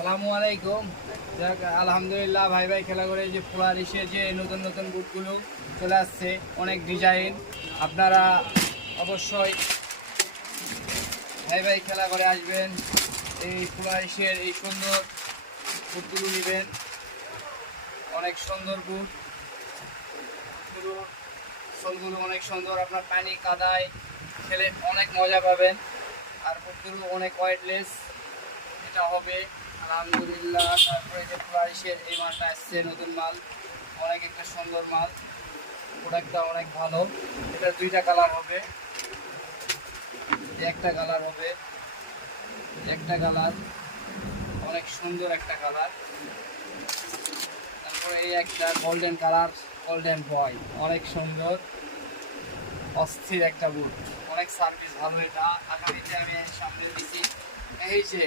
আসসালামু আলাইকুম। যাক আলহামদুলিল্লাহ, ভাই ভাই খেলা করে যে পোলারিসের যে নতুন নতুন বুটগুলো চলে আসছে, অনেক ডিজাইন। আপনারা অবশ্যই ভাই ভাই খেলা করে আসবেন, এই পোলারিসের এই সুন্দর বুটগুলো নেবেন। অনেক সুন্দর বুট, সোলগুলো অনেক সুন্দর। আপনার পানি কাদায় খেলে অনেক মজা পাবেন। আর বুটগুলো অনেক ওয়েটলেস, এটা হবে আলহামদুলিল্লাহ। তারপরে যে পোলারিসের এই মালটা আসছে নতুন মাল, অনেক একটা সুন্দর মাল, প্রোডাক্টটা অনেক ভালো। এটা দুইটা কালার হবে, একটা কালার হবে, একটা কালার অনেক সুন্দর একটা কালার। তারপরে এই একটা গোল্ডেন কালার, গোল্ডেন বয়, অনেক সুন্দর অস্থির একটা বুট, অনেক সার্ভিস ভালো। এটা আগামীতে আমি সামনে দিচ্ছি। এই যে